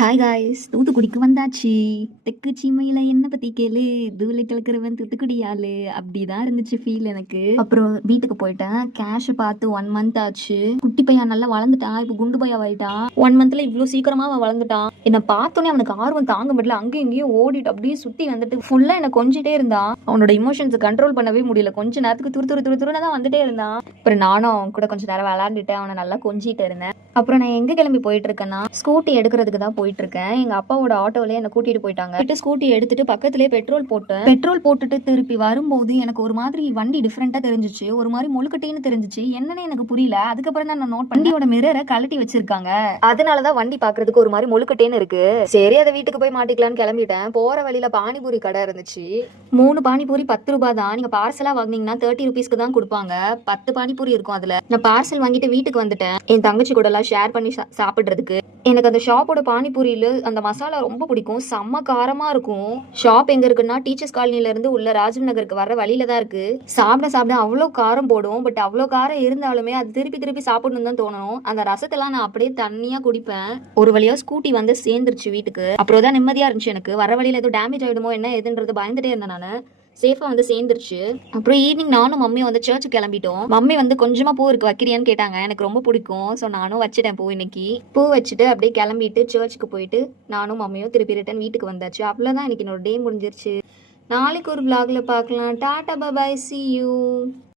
Hi guys, தூத்துக்குடிக்கு வந்தாச்சு. தெக்கு சீமையில என்ன பத்தி கேளு, தூளை கிழக்கிறவன் தூத்துக்குடி ஆளு. அப்படிதான் இருந்துச்சு ஃபீல் எனக்கு. அப்புறம் வீட்டுக்கு போயிட்டேன். கேஷ் பார்த்து 1 மந்த் ஆச்சு. குட்டி பையன் நல்லா வளர்ந்துட்டான். இப்போ குண்டு பையன் ஆயிட்டான். 1 மந்த்ல இவ்வளோ சீக்கிரமா அவன் வளர்ந்துட்டான். என்னை பார்த்தோன்னே அவனுக்கு ஆர்வம் தாங்க முடியல. அங்கேயும் இங்கேயும் ஓடிட்டு அப்படியே சுத்தி வந்துட்டு ஃபுல்லா என்னை கொஞ்சிட்டே இருந்தான். அவனோட இமோஷன்ஸை கண்ட்ரோல் பண்ணவே முடியல. கொஞ்ச நேரத்துக்கு துருன்னு தான் வந்துட்டே இருந்தான். அப்புறம் நானும் அவன் கூட கொஞ்ச நேரம் விளையாண்டுட்டு அவனை நல்லா கொஞ்சிட்டு இருந்தேன். அப்புறம் நான் எங்க கிளம்பி போயிட்டு இருக்கேன்னா, ஸ்கூட்டி எடுக்கிறதுக்கு தான் போயிட்டு இருக்கேன். எங்க அப்பாவோட ஆட்டோலயே என்ன கூட்டிட்டு போயிட்டாங்க. ஸ்கூட்டி எடுத்துட்டு பக்கத்துலயே பெட்ரோல் போட்டேன். பெட்ரோல் போட்டுட்டு திருப்பி வரும்போது எனக்கு ஒரு மாதிரி வண்டி டிஃப்ரெண்டா தெரிஞ்சிச்சு. ஒரு மாதிரி முழுக்கட்டின்னு தெரிஞ்சிச்சு. என்னன்னு எனக்கு புரியல. அதுக்கப்புறம் தான் நான் நோட் பண்ணி வண்டியோட மிரரை கழட்டி வச்சிருக்காங்க. அதனாலதான் வண்டி பாக்குறதுக்கு ஒரு மாதிரி முழுக்கட்டேன்னு இருக்கு. சரி, அதை வீட்டுக்கு போய் மாட்டிக்கலாம்னு கிளம்பிட்டேன். போற வழியில பானிபூரி கடை இருந்துச்சு. 3 பானிபூரி 10 ரூபாய் தான். நீங்க பார்சலா வாங்கினீங்கன்னா 30 ருபீஸ்க்கு தான் கொடுப்பாங்க. 10 பானிபூரி இருக்கும் அதுல. நான் பார்சல் வாங்கிட்டு வீட்டுக்கு வந்துட்டேன். என் தங்கச்சி கூட எல்லாம் ஷேர் பண்ணி சாப்பிடுறதுக்கு. எனக்கு அந்த ஷாப்போட பானிபூரியில அந்த மசாலா ரொம்ப பிடிக்கும். செம்ம காரமா இருக்கும். ஷாப் எங்க இருக்குன்னா, டீச்சர்ஸ் காலனில இருந்து உள்ள ராஜீவ் நகருக்கு வர வழியில தான் இருக்கு. சாப்பிட அவ்வளோ காரம் போடும். பட் அவ்வளோ காரம் இருந்தாலுமே அது திருப்பி சாப்பிடணும் தான் தோணும். அந்த ரசத்தெல்லாம் நான் அப்படியே தண்ணியா குடிப்பேன். ஒரு வழியா ஸ்கூட்டி வந்து சேர்ந்துருச்சு வீட்டுக்கு. அப்புறம் தான் நிம்மதியா இருந்துச்சு எனக்கு. வர வழியில ஏதோ டேமேஜ் ஆயிடுமோ என்ன எதுன்றது பயந்துட்டே இருந்தேன் நானு. சேஃபா வந்து சேர்ந்துருச்சு. அப்புறம் ஈவினிங் நானும் மம்மி வந்து சர்ச்சுக்கு கிளம்பிட்டோம். மம்மி வந்து கொஞ்சமா பூ இருக்கு வைக்கிறியான்னு கேட்டாங்க. எனக்கு ரொம்ப பிடிக்கும். ஸோ நானும் வச்சுட்டேன் பூ. இன்னைக்கு பூ வச்சுட்டு அப்படியே கிளம்பிட்டு சர்ச்சுக்கு போயிட்டு நானும் மம்மியும் திருப்பி ரிட்டன் வீட்டுக்கு வந்தாச்சு. அவ்வளோதான், இன்னைக்கு என்னோட டே முடிஞ்சிருச்சு. நாளைக்கு ஒரு vlogல பார்க்கலாம். Tata, bye bye, see you.